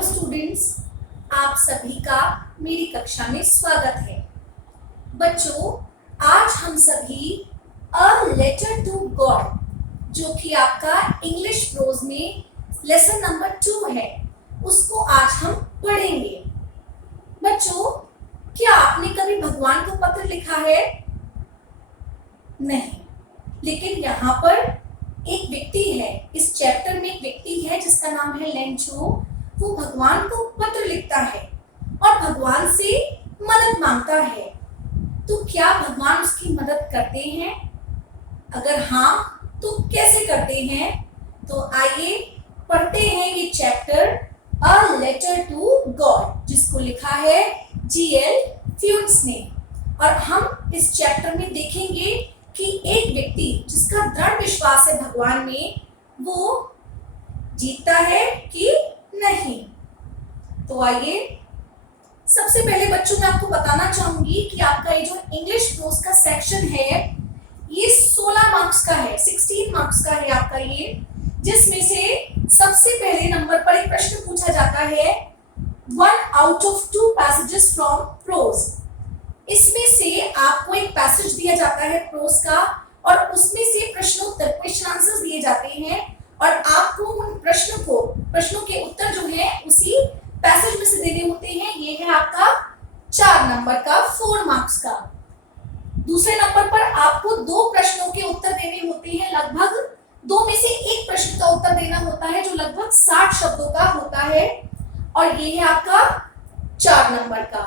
Hello students, आप सभी का मेरी कक्षा में स्वागत है। बच्चों, आज हम सभी अ लेटर टू गॉड जो कि आपका इंग्लिश प्रोज में लेसन नंबर 2 है, उसको आज हम पढ़ेंगे। बच्चों, क्या आपने कभी भगवान को पत्र लिखा है? नहीं, लेकिन यहाँ पर एक व्यक्ति है, इस चैप्टर में एक व्यक्ति है जिसका नाम है लेंचो। वो भगवान को पत्र लिखता है और भगवान से मदद मांगता है। तो क्या भगवान उसकी मदद करते हैं? अगर हाँ, तो कैसे करते हैं? तो आइए पढ़ते हैं ये chapter a letter to God, जिसको लिखा है जी.एल. फ्यून्स ने। और हम इस चैप्टर में देखेंगे कि एक व्यक्ति जिसका दृढ़ विश्वास है भगवान में, वो जीतता है कि नहीं। तो आइए, सबसे पहले बच्चों मैं आपको बताना चाहूंगी कि आपका ये जो इंग्लिश प्रोज का सेक्शन है, ये 16 मार्क्स का है, 16 मार्क्स का है आपका ये, जिसमें से सबसे पहले नंबर पर एक प्रश्न पूछा जाता है 1 out of 2 passages from prose। इसमें से आपको एक पैसेज दिया जाता है प्रोज का और उसमें से प्रश्नोत्तर, क्वेश्चन आंसर्स दिए जाते हैं और आपको उन प्रश्नों के उत्तर जो है उसी पैसेज में से देने होते हैं। ये है आपका 4 नंबर का 4 मार्क्स का। दूसरे नंबर पर आपको 2 प्रश्नों के उत्तर देने होते हैं, लगभग 2 में से एक प्रश्न का उत्तर देना होता है जो लगभग 60 शब्दों का होता है, और ये है आपका 4 नंबर का।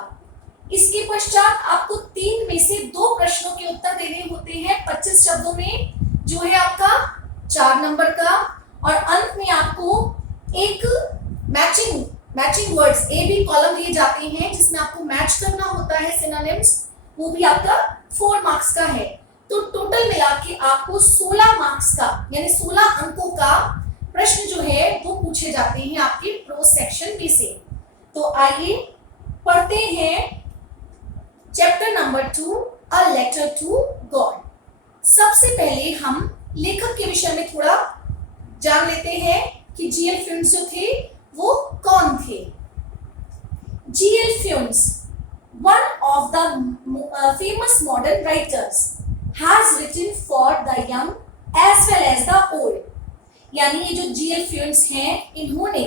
इसके पश्चात आपको 3 में से 2 प्रश्नों के उत्तर देने होते हैं 25 शब्दों में, जो है आपका 4 नंबर का। और अंत में आपको एक matching words A B column दिए जाते हैं जिसमें आपको मैच करना होता है सिनोनिम्स, वो भी आपका 4 मार्क्स का है। तो टोटल मिला के आपको 16 मार्क्स का यानी 16 अंकों का प्रश्न जो है वो पूछे जाते हैं आपके प्रोज सेक्शन में से। तो आइए पढ़ते हैं chapter number 2 a letter to God. सबसे पहले हम लेखक के विषय में थोड़ा जान लेते हैं कि जी.एल. फ्यून्स जो थे वो कौन थे। G L. Fuentes, one of the famous modern writers, has written for the young as well as the old. यानी ये जो जी.एल. फ्यून्स हैं, इन्होंने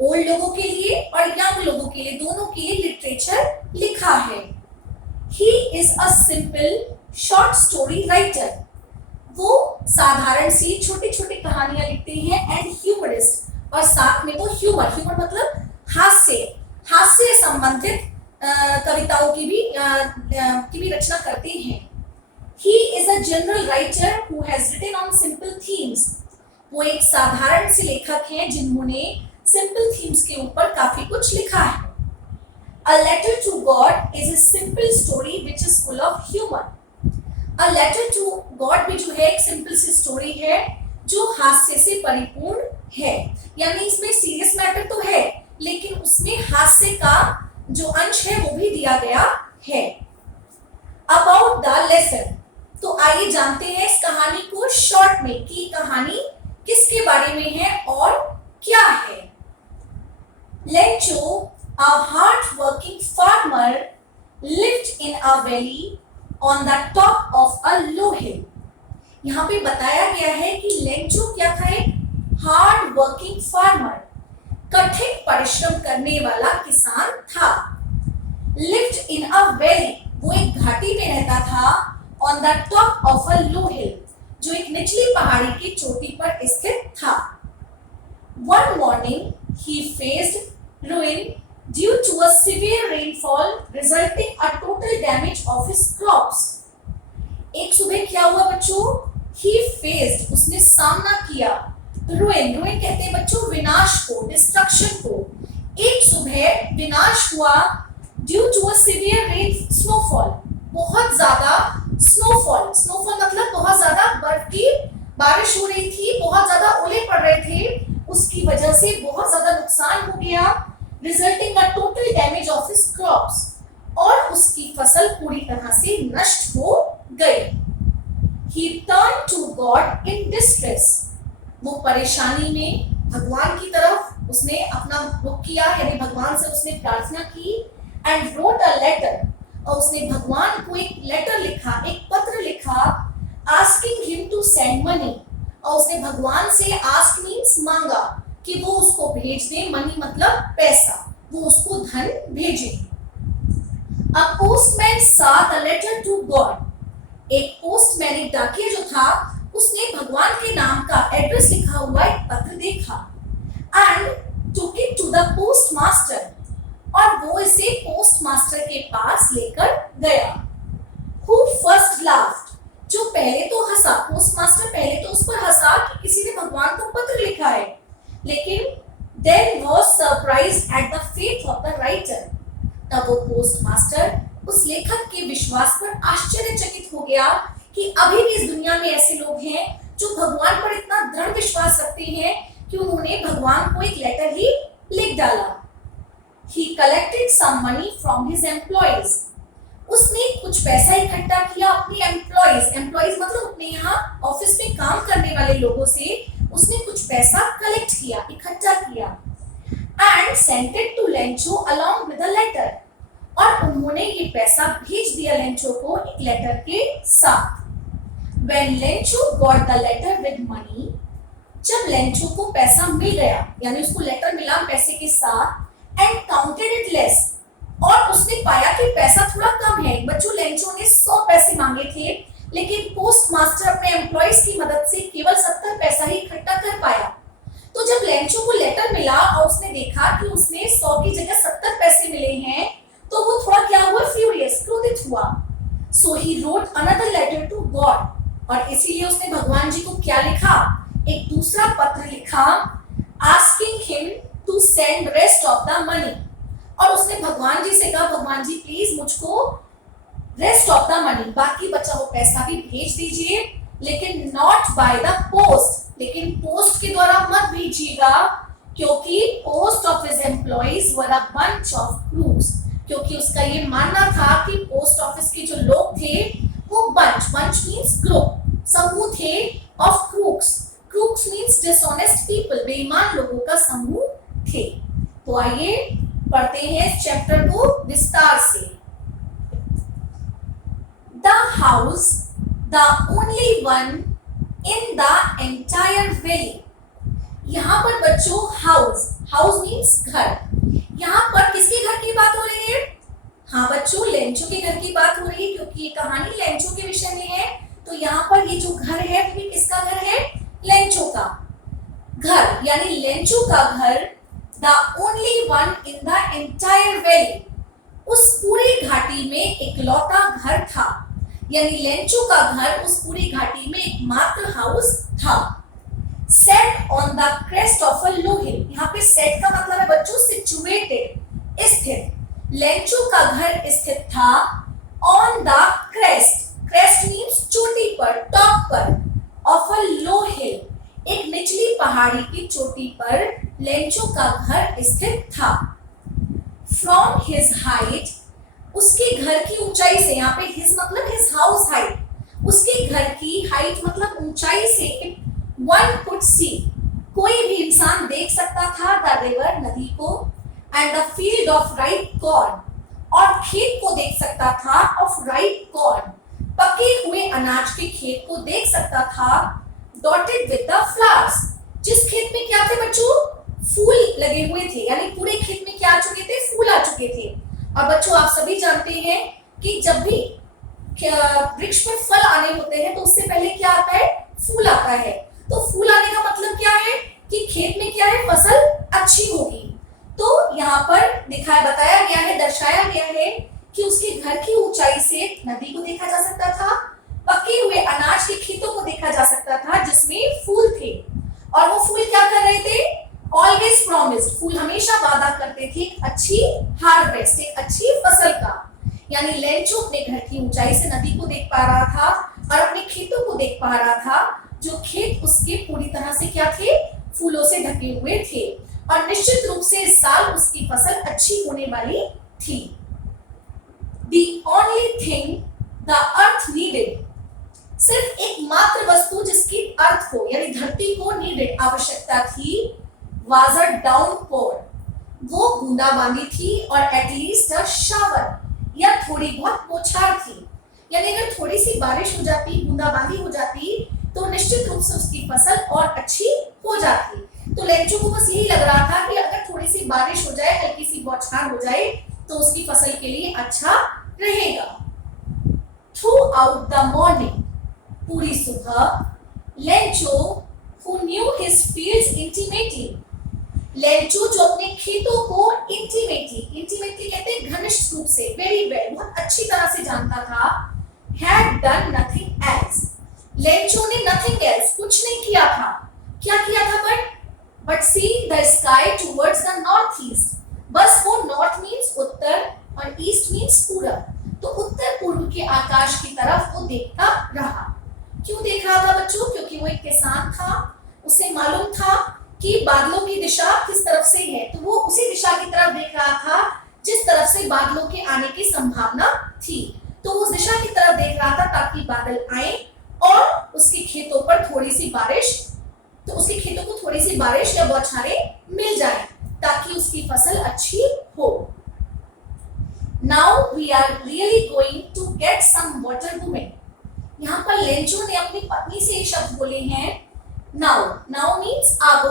ओल्ड लोगों के लिए और यंग लोगों के लिए, दोनों के लिए लिटरेचर लिखा है। He is a simple short story writer। वो साधारण सी छोटी छोटी कहानियां लिखते हैं एंड ह्यूमरिस्ट, और साथ में वो ह्यूमर मतलब हास्य संबंधित कविताओं की भी रचना करते हैं। He is a general writer who has written on simple themes। वो एक साधारण से लेखक हैं जिन्होंने सिंपल थीम्स के ऊपर काफी कुछ लिखा है। A letter to God is a simple story which is full of humor। A letter to God भी जो है एक सिंपल सी स्टोरी है जो हास्य से परिपूर्ण है, यानी इसमें सीरियस मैटर तो है लेकिन उसमें हास्य का जो अंश है वो भी दिया गया है। About the lesson, तो आइए जानते हैं इस कहानी को शॉर्ट में कि कहानी किसके बारे में है और क्या है। Lencho, a hard-working farmer, lived in a valley on the top of a low hill। यहाँ पे बताया गया है कि लेंचो क्या था, एक हार्ड वर्किंग फार्मर, कठिन परिश्रम करने वाला किसान था। लिव्ड इन अ वैली, वो एक घाटी में रहता था। On the top of a low hill, जो एक निचली पहाड़ी की चोटी पर स्थित था। One morning he faced ruin due to a severe rainfall resulting a total damage of his crops। एक सुबह क्या हुआ बच्चों? He faced, उसने सामना किया, ruin कहते हैं बच्चों विनाश को, डिस्ट्रक्शन को। एक सुबह विनाश हुआ due to a severe snowfall, बहुत ज्यादा snowfall मतलब बहुत ज्यादा बर्फ की बारिश हो रही थी, बहुत ज्यादा ओले पड़ रहे थे, उसकी वजह से बहुत ज्यादा नुकसान हो गया। Resulting a total damage of his crops, और उसकी फसल पूरी तरह से नष्ट हो गई। He turn to God in distress, वो परेशानी में भगवान की तरफ उसने अपना बुक किया, यानी भगवान से उसने प्रार्थना की, एंड रोट अ लेटर, और उसने भगवान को एक लेटर लिखा, एक पत्र लिखा, asking him to send money, और उसने भगवान से आस्क मीन्स मांगा कि वो उसको भेज दे, मनी मतलब पैसा, वो उसको धन भेजे। A postman saw the letter to God. एक पोस्टमैन, एक डाकिया जो था, उसने भगवान के नाम का एड्रेस लिखा हुआ एक पत्र देखा, and took it to the postmaster, और वो इसे पोस्टमास्टर के पास लेकर गया। Who first laughed? जो पहले तो हंसा, पोस्टमास्टर पहले तो उस पर हंसा कि किसी ने भगवान को पत्र लिखा है, लेकिन then was surprised at the faith of the writer. तब वो पोस्टमास्टर उस लेखक के विश्वास पर आश्चर्यचकित हो गया कि अभी भी इस दुनिया में ऐसे लोग हैं जो भगवान पर इतना दृढ़ विश्वास रखते हैं कि उन्होंने भगवान को एक लेटर ही लिख डाला। He collected some money from his employees. उसने कुछ पैसा इकट्ठा किया अपने एम्प्लॉइज मतलब अपने यहाँ ऑफिस में काम करने वाले लोगों से उसने कुछ पैसा कलेक्ट किया, इकट्ठा किया, and sent it to Lencho along with a letter, और उन्होंने ये पैसा भेज दिया लेंचो को एक लेटर के साथ। When Lencho got the letter with money, जब लेंचो को पैसा मिल गया, यानी उसको लेटर मिला पैसे के साथ, and counted it less, और उसने पाया कि पैसा थोड़ा कम है। बच्चों, लेंचो ने 100 पैसे मांगे थे, लेकिन पोस्टमास्टर अपने एम्प्लॉइज की मदद से केवल 70 पैसा ही इकट्ठा कर पाया। तो जब लेंचो को लेटर मिला और उसने देखा कि उसने 100 की जगह 70 पैसे मिले हैं, तो वो थोड़ा क्या हुआ, फ्यूरियस, क्रोधित हुआ। So he wrote another letter to God, और इसीलिए उसने भगवान जी को क्या लिखा, एक दूसरा पत्र लिखा, asking him to send rest of the money, और उसने भगवान जी से कहा, भगवान जी प्लीज मुझको रेस्ट ऑफ द मनी, बाकी बचा हुआ पैसा भी भेज दीजिए, लेकिन नॉट बाय द पोस्ट, लेकिन पोस्ट के द्वारा मत भेजिएगा, क्योंकि post office employees were a bunch of crooks, क्योंकि उसका ये मानना था कि पोस्ट ऑफिस के जो लोग थे वो बंच मींस ग्रुप, समूह थे, of crooks means dishonest people, बेईमान लोगों का समूह थे। तो आइए पढ़ते हैं इस चैप्टर को विस्तार से। The house, the only one in the entire valley. यहाँ पर बच्चों हाउस मीन्स घर, यहाँ पर किसके घर की बात हो रही है? हाँ बच्चों, लेंचो के घर की बात हो रही है, क्योंकि ये कहानी लेंचो के विषय में है। तो यहाँ पर ये जो घर है वो भी किसका घर है? लेंचो का घर, यानी लेंचो का घर। The only one in the entire valley, उस पूरी घाटी में इकलौता घर था, यानी लेंचो का घर उस पूरी घाटी में एकमात्र हाउस था। Set on the crest of a low hill, यहाँ पे सेट का मतलब है बच्चों सिचुएटेड, स्थित। लेंचो का घर स्थित था ऑन द क्रेस्ट मींस चोटी पर, टॉप पर, ऑफ अ लो हिल, एक निचली पहाड़ी की चोटी पर लेंचो का घर स्थित था। फ्रॉम हिज हाइट, उसके घर की ऊंचाई से, यहाँ पे हिज मतलब हिज हाउस हाइट, उसके घर की हाइट मतलब ऊंचाई से, वन कुड सी, कोई भी इंसान देख सकता था, द रिवर, नदी को, and the field of ripe corn, और खेत को देख सकता था, ऑफ राइप कॉर्न, पके हुए अनाज के खेत को देख सकता था, डॉटेड विद द फ्लावर्स, जिस खेत में क्या थे बच्चों? फूल लगे हुए थे, यानी पूरे खेत में क्या आ चुके थे? फूल आ चुके थे। और बच्चों आप सभी जानते हैं कि जब भी वृक्ष पर फल आने होते हैं तो उससे पहले क्या आता है? फूल आता है। तो फूल आने का मतलब क्या है? कि खेत में क्या है? फसल अच्छी होगी। तो यहाँ पर बताया गया है, दर्शाया गया है कि उसके घर की ऊंचाई से नदी को देखा जा सकता था, पके हुए अनाज के खेतों को देखा जा सकता था जिसमें फूल थे, और वो फूल क्या कर रहे थे? ऑलवेज प्रॉमिस्ड, फूल हमेशा वादा करते थे एक अच्छी हार्वेस्ट, एक अच्छी फसल का। यानी लेंचो अपने घर की ऊंचाई से नदी को देख पा रहा था और अपने खेतों को देख पा रहा था, जो खेत उसके पूरी तरह से क्या थे? फूलों से ढके हुए थे, और निश्चित रूप से इस साल उसकी फसल अच्छी होने वाली थी। The only thing the earth needed, सिर्फ एकमात्र वस्तु जिसकी अर्थ को, यानी धरती को नीडेड, आवश्यकता थी, was a downpour. वो बूंदाबांदी थी और at least a shower, या थोड़ी बहुत बौछार थी। यानी अगर थोड़ी सी बारिश हो जाती, बूंदाबांदी हो जाती, तो निश्चित रूप से उसकी फसल और अच्छी हो जाती। तो लेंचो को बस यही लग रहा था कि अगर थोड़ी सी बारिश हो जाए, हल्की सी बौछार हो जाए, तो उसकी फसल के लिए अच्छा रहेगा। Throughout the morning, पूरी सुबह, Lencho who knew his fields intimately, Lencho जो अपने खेतों को इंटीमेटली कहते हैं घनिष्ठ रूप से, वेरी वेल, बहुत अच्छी तरह से जानता था, had done nothing else, Lencho ने nothing else, कुछ नहीं किया था। क्या किया था but seeing the sky towards the northeast, बस वो north means उत्तर और east means पूरब, तो उत्तर पूर्व के आकाश की तरफ वो देखता रहा। क्यों देख रहा था बच्चों? क्योंकि वो एक किसान था, उसे मालूम था कि बादलों की दिशा किस तरफ से है, तो वो उसी दिशा की तरफ देख रहा था जिस तरफ से बादलों के आने की संभावना थी। तो उस दिशा की तरफ देख रहा था ताकि बादल आए और उसके खेतों पर थोड़ी सी बारिश, तो उसके खेतों को थोड़ी सी बारिश या बौछारें मिल जाए ताकि उसकी फसल अच्छी हो। Now we are really going to get some water woman. यहाँ पर लेंचो ने अपनी पत्नी से शब्द बोले हैं now means अब,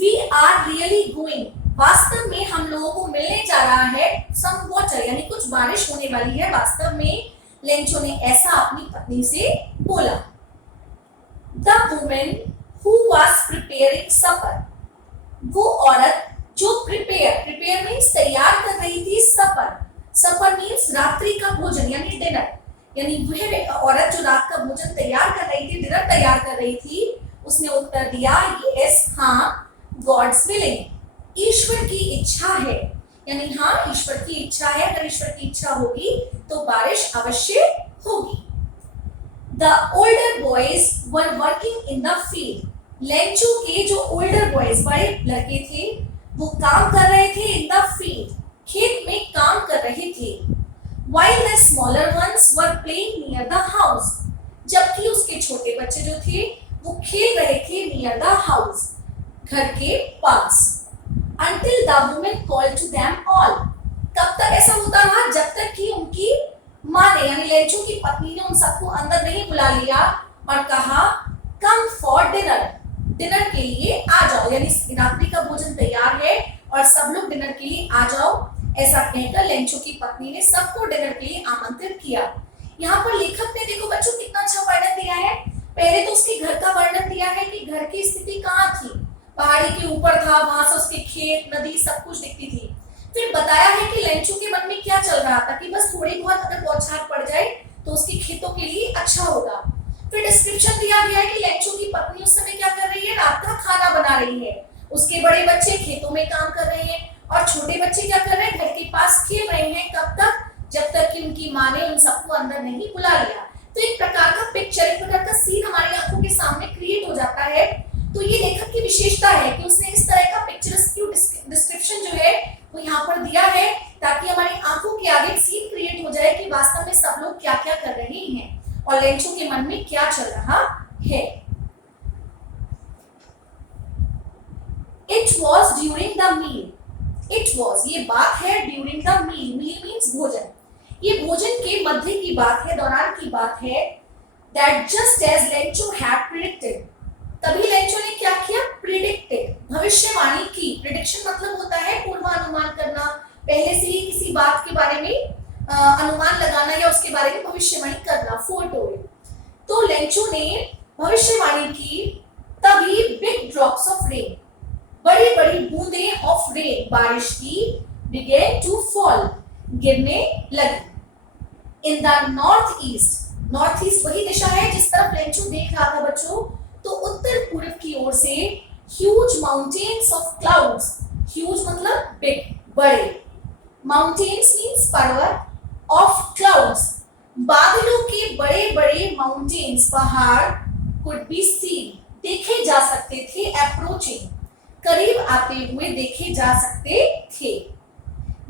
we are really going, वास्तव में हम लोगों को मिलने जा रहा है some water, यानी कुछ बारिश होने वाली है। वास्तव में लेंचो ने ऐसा अपनी पत्नी से बोला। The woman who was preparing supper, वो औरत जो prepare means तैयार कर रही थी सपर मीन्स रात्रि का भोजन यानी डिनर, यानी वह औरत जो रात का भोजन तैयार कर रही थी, डिनर तैयार कर रही थी, उसने उत्तर दिया यस, हाँ, गॉड्स विलिंग, ईश्वर की इच्छा है, यानी हाँ, ईश्वर की इच्छा है, अगर ईश्वर की इच्छा होगी तो बारिश अवश्य होगी। The older boys were working in the field. Lencho के जो ओल्डर बॉयज, बड़े लड़के थे, वो काम कर रहे थे इन द फील्ड, खेत में काम कर रहे थे। While the smaller ones were playing near the house, जबकि उसके छोटे बच्चे जो थे वो खेल रहे थे near the house, घर के पास। Until the woman called to them all, कब तक ऐसा होता रहा? जब तक कि उनकी माँ ने यानी लेंचो की पत्नी ने उन सबको अंदर नहीं बुला लिया और कहा कम फॉर डिनर, डिनर के लिए आ जाओ, यानी रात्रि का भोजन तैयार है और सब लोग डिनर के लिए आ जाओ, ऐसा कहकर लेंचो की पत्नी ने सबको डिनर के लिए आमंत्रित किया। यहाँ पर लेखक ने देखो बच्चों कितना अच्छा वर्णन दिया है। पहले तो उसके घर का वर्णन दिया है कि घर की स्थिति कहाँ थी, पहाड़ी के ऊपर था, वहां से उसके खेत, नदी सब कुछ दिखती थी। फिर बताया है कि लेंचो के मन में क्या चल रहा था कि बस थोड़ी बहुत अगर बौछार पड़ जाए तो उसके खेतों के लिए अच्छा होगा। फिर डिस्क्रिप्शन दिया गया है कि लेंचो की पत्नी उस समय क्या कर रही है, रात का खाना बना रही है, उसके बड़े बच्चे खेतों में काम कर रहे हैं और छोटे बच्चे क्या कर रहे हैं, घर के पास खेल रहे हैं। कब तक? जब तक कि उनकी माँ ने उन सबको अंदर नहीं बुला लिया। तो एक प्रकार का पिक्चर, एक प्रकार का सीन हमारी आंखों के सामने क्रिएट हो जाता है। तो ये लेखक की विशेषता है कि उसने इस तरह का पिक्चरस्क डिस्क्रिप्शन जो है वो यहाँ पर दिया है ताकि हमारी आंखों के आगे सीन क्रिएट हो जाए कि वास्तव में सब लोग क्या क्या कर रहे हैं और लेंचो के मन में क्या चल रहा है। It was during the meal. It was, ये बात है during the meal. Meal means भोजन। ये भोजन के मध्य की बात है, दौरान की बात है। That just as Lencho had predicted, तभी लेंचो ने क्या किया? Predicted, भविष्यवाणी की। Prediction मतलब होता है पूर्वानुमान करना, पहले से ही किसी बात के बारे में अनुमान लगाना या उसके बारे में भविष्यवाणी करना, foretold। तो लेंचो ने भविष्यवाणी की, तभी big drops of rain, बड़ी बड़ी बूंदें ऑफ रेन, बारिश की, began to fall, गिरने लगी। इन द नॉर्थ ईस्ट वही दिशा है जिस तरफ लेंचो देख रहा था बच्चों, तो उत्तर पूर्व की ओर से huge mountains of clouds, huge मतलब बिग, बड़े, माउंटेन्स मीन्स पर्वत, ऑफ क्लाउड्स बादलों के बड़े बड़े माउंटेन्स, पहाड़, कुड बी सीन, देखे जा सकते थे, अप्रोचिंग, करीब आते हुए देखे जा सकते थे।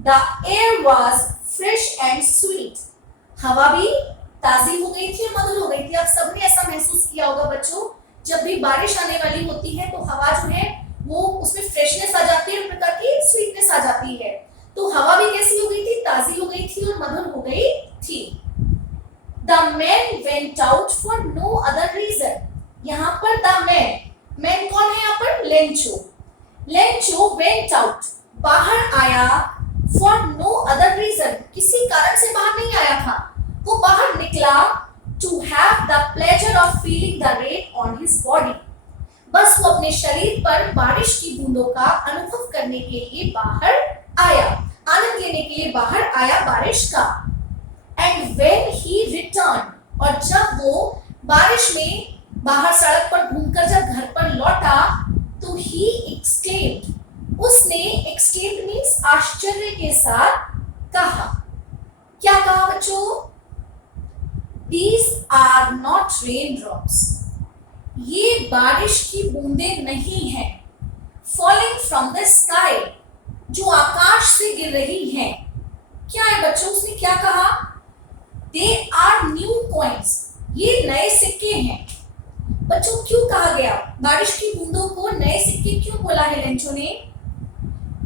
The air was fresh and sweet, हवा भी ताजी हो गई थी और मधुर हो गई थी। आप सबने ऐसा महसूस किया होगा बच्चों, जब भी बारिश आने वाली होती है तो हवा जो है वो उसमें फ्रेशनेस आ जाती है, एक प्रकार की स्वीटनेस आ जाती है। तो हवा भी कैसी हो गई थी, ताजी हो गई थी और मधुर हो गई थी। The man went out for no other reason. यहाँ पर the man कौन है यहाँ पर, लेंचो। लेंचो went out, बाहर आया, for no other reason, किसी कारण से बाहर नहीं आया था, वो बाहर निकला to have the pleasure of feeling the rain on his body, बस वो अपने शरीर पर बारिश की बूंदों का अनुभव करने के लिए बाहर आया, आनंद लेने के लिए बाहर आया बारिश का। And when he returned, और जब वो बारिश में बाहर सड़क पर घूमकर जब घर पर लौटा, तो he exclaimed, उसने exclaimed means आश्चर्य के साथ कहा। क्या कहा बच्चों? These are not raindrops, ये बारिश की बूंदें नहीं हैं। Falling from the sky, जो आकाश से गिर रही हैं। क्या है बच्चों, उसने क्या कहा? They are new coins, ये नए सिक्के हैं। बच्चों क्यों कहा गया, बारिश की बूंदों को नए सिक्के क्यों बोला है लेंचो ने?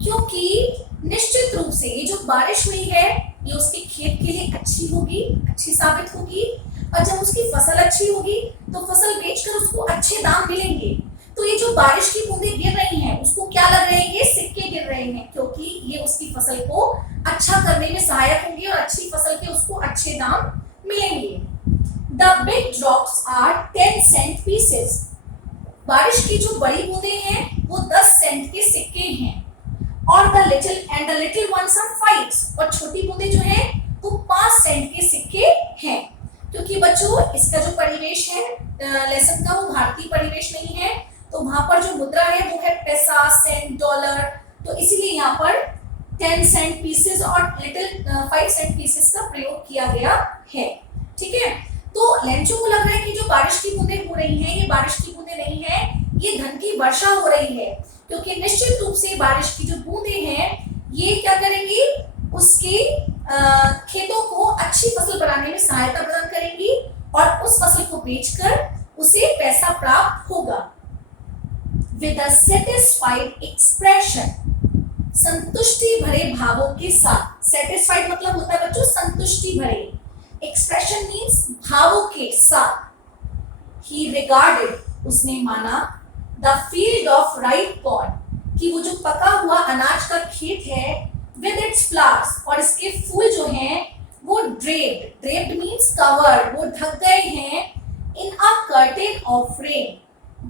क्योंकि निश्चित रूप से ये जो बारिश हुई है ये उसके खेत के लिए अच्छी होगी, अच्छी साबित होगी, और जब उसकी फसल अच्छी होगी तो फसल बेचकर उसको अच्छे दाम मिलेंगे। तो ये जो बारिश की बूंदें गिर रही हैं उसको क्या लग रहे हैं, ये सिक्के गिर रहे हैं, क्योंकि ये उसकी फसल को अच्छा करने में सहायक होंगे और अच्छी फसल के उसको अच्छे दाम मिलेंगे। The big drops are 10 cent pieces, बारिश की जो बड़ी बूंदें हैं वो 10 सेंट के सिक्के हैं। और the little ones are 5, और छोटी बूंदें जो हैं वो 5 सेंट के सिक्के हैं। क्योंकि बच्चों इसका जो परिवेश है लेसन का वो भारतीय परिवेश नहीं है, तो वहां पर जो मुद्रा है वो है पैसा, सेंट, डॉलर, तो इसीलिए यहाँ पर 10 सेंट पीसेस और लिटिल 5 सेंट पीसेस का प्रयोग किया गया है। ठीक है, तो लेंचो को लग रहा है कि जो बारिश की बूंदें हो रही हैं ये बारिश की बूंदें नहीं है, ये धन की वर्षा हो रही है, क्योंकि निश्चित रूप से बारिश की जो बूंदें हैं ये क्या करेंगी, उसके खेतों को अच्छी फसल बनाने में सहायता प्रदान करेंगी और उस फसल को बेचकर उसे पैसा प्राप्त होगा। With a satisfied expression, संतुष्टि भरे भावों के साथ। Satisfied मतलब होता है बच्चों संतुष्टि भरे, expression means भावों के साथ। He regarded, उसने माना, the field of ripe corn, कि वो जो पका हुआ अनाज का खेत है, with its flowers, और इसके फूल जो हैं वो draped means covered, वो ढक गए हैं in a curtain of rain,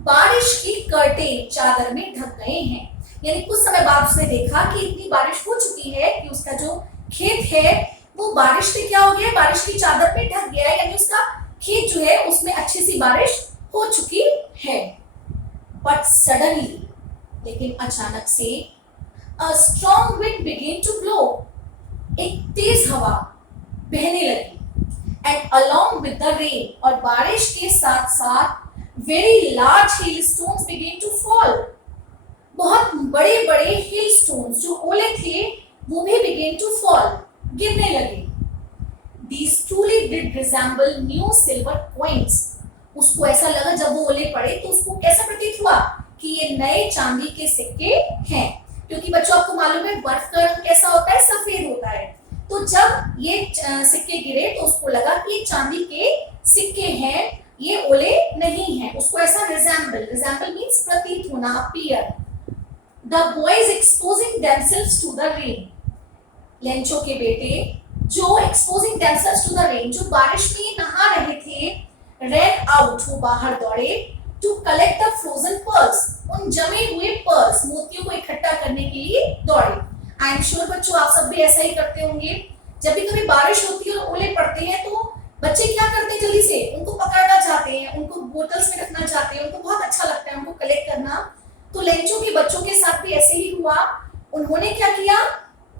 बारिश की कर्टेन, चादर में ढक गए हैं। यानी कुछ समय बाद उसने देखा कि इतनी बारिश हो चुकी है कि उसका जो खेत है वो बारिश से क्या हो गया, बारिश की चादर में ढक गया है, यानी उसका खेत जो है उसमें अच्छी सी बारिश हो चुकी है। But suddenly, लेकिन अचानक से a strong wind began to blow, एक तेज हवा बहने लगी, and along with the rain, और बारिश के साथ साथ very large hailstones began to fall, बहुत बड़े बड़े hailstones जो ओले थे वो भी began to fall, गिरने लगे। These truly did resemble new silver coins, उसको ऐसा लगा जब वो ओले पड़े तो उसको कैसा प्रतीत हुआ कि ये नए चांदी के सिक्के हैं, क्योंकि बच्चों आपको मालूम है बर्फ का रंग कैसा होता है, सफेद होता है। तो जब ये सिक्के गिरे तो उसको लगा कि चांदी के सिक्के हैं, ये ओले नहीं हैं, उसको ऐसा रिजेंबल मींस प्रतीत होना, appear. The boys exposing themselves to the rain, Lencho के बेटे जो exposing themselves to the rain, जो बारिश में नहा रहे थे, ran out, वो बाहर दौड़े, to collect the frozen pearls, उन जमे हुए pearls, मोतियों को इकट्ठा करने के लिए दौड़े। आई एम श्योर बच्चों आप सब भी ऐसा ही करते होंगे, जब भी कभी बारिश होती है और ओले पड़ते हैं तो बच्चे क्या करते हैं, जल्दी से उनको पकड़ना चाहते हैं, उनको बोतल्स में रखना चाहते हैं, उनको बहुत अच्छा लगता है उनको कलेक्ट करना। तो लेंचो के बच्चों के साथ भी ऐसे ही हुआ। उन्होंने क्या किया,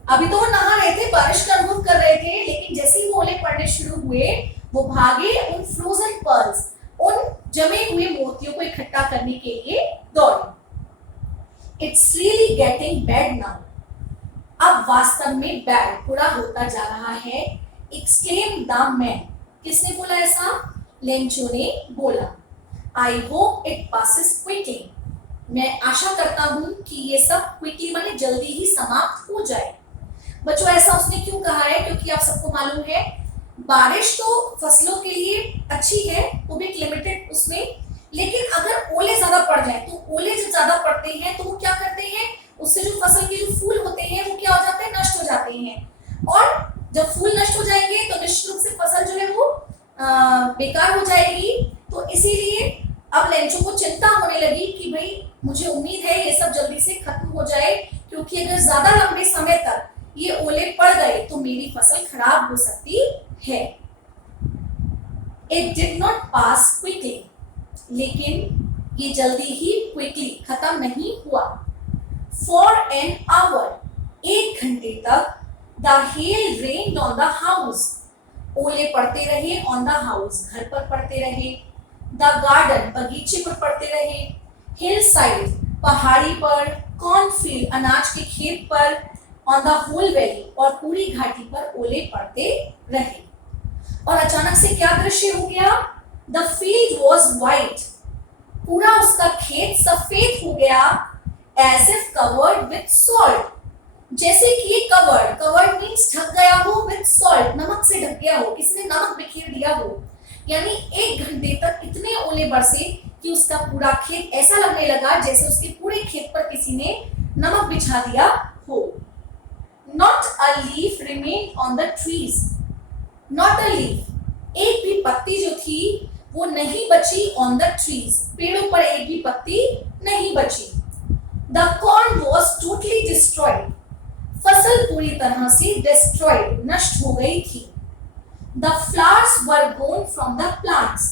अभी तो वो नहा रहे थे, बारिश का अनुभव कर रहे थे, लेकिन जैसे ही वो ओले पड़ने शुरू हुए वो भागे उन फ्रोजन पर्ल्स, उन जमे हुए मोतियों को इकट्ठा करने के लिए दौड़े। It's really getting bad now, अब वास्तव में बैड, बुरा होता जा रहा है। एक्सक्लेम द मैन, किसने बोला ऐसा, लेंचो ने बोला। I hope it passes quickly, मैं आशा करता हूँ कि ये सब क्विकली माने जल्दी ही समाप्त हो जाए। बच्चों ऐसा उसने क्यों कहा है? क्योंकि आप सबको मालूम है बारिश तो फसलों के लिए अच्छी है, वो भी एक लिमिटेड उसमें, लेकिन अगर ओले ज्यादा पड़ जाए तो ओले जब ज्यादा पड़ते हैं तो वो क्या करते हैं, उससे जो फसल के जो फूल होते हैं वो क्या हो जाते हैं, नष्ट हो जाते हैं। और जब फूल नष्ट हो जाएंगे तो निश्चित रूप से फसल जो है वो बेकार हो जाएगी। तो इसीलिए अब लेंचो को चिंता होने लगी कि भाई मुझे उम्मीद है ये सब जल्दी से खत्म हो जाए, क्योंकि अगर ज्यादा लंबे समय तक ये ओले पड़ गए तो मेरी फसल खराब हो सकती है। It did not pass quickly, लेकिन ये जल्दी ही क्विकली खत्म नहीं हुआ। For an hour, 1 घंटे तक the hail rained on the house, ओले पड़ते रहे on the house, घर पर पड़ते रहे। The garden, बगीचे पर पड़ते रहे। Hillside, पहाड़ी पर। Cornfield, अनाज के खेत पर। On the whole valley, और पूरी घाटी पर ओले पड़ते रहे। और अचानक से क्या दृश्य हो गया? The field was white, पूरा उसका खेत सफेद हो गया। As if covered with salt, जैसे कि ये covered means ढक गया हो with salt, नमक से ढक गया हो, किसने नमक बिखेर दिया हो। यानी 1 घंटे तक इतने ओले बरसे कि उसका पूरा खेत ऐसा लगने लगा जैसे उसके पूरे खेत पर किसी ने नमक बिछा दिया हो। Not a leaf remained on the trees, not a leaf, एक भी पत्ती जो थी वो नहीं बची on the trees, पेड़ों पर एक भी पत्ती नहीं बची। The corn was totally destroyed, फसल पूरी तरह से destroyed, नष्ट हो गई थी। The flowers were gone from the plants,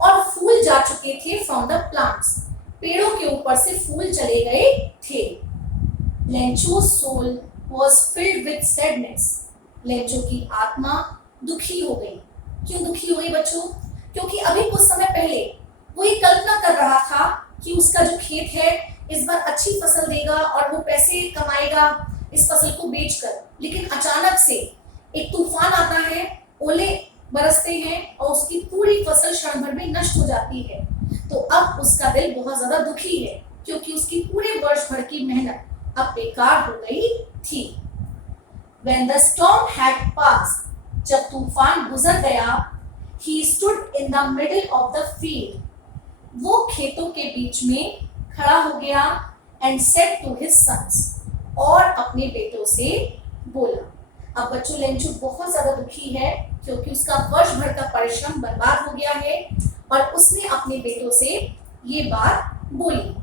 और फूल जा चुके थे from the plants, पेड़ों के ऊपर से फूल चले गए थे। Lencho's soul was filled with sadness, Lencho की आत्मा दुखी हो गई। क्यों दुखी हो गई बच्चों? क्योंकि अभी कुछ समय पहले वो ये कल्पना कर रहा था कि उसका जो खेत है इस बार अच्छी फसल देगा और वो पैसे कमाएगा इस फसल को बेचकर, लेकिन अचानक से एक तूफान आता है, ओले बरसते हैं और उसकी पूरी फसल क्षण भर में नष्ट हो जाती है। तो अब उसका दिल बहुत ज्यादा दुखी है, क्योंकि उसकी पूरे वर्ष भर की मेहनत अब बेकार हो गई थी। When the storm had passed, जब तूफान गुजर गया, he stood in the middle of the field, वो खेतों के बीच में खड़ा हो गया and said to his sons, और अपने बेटों से बोला। अब बच्चों लेंचो बहुत ज्यादा दुखी है, क्योंकि उसका वर्ष भर का परिश्रम बर्बाद हो गया है और उसने अपने बेटों से ये बात बोली।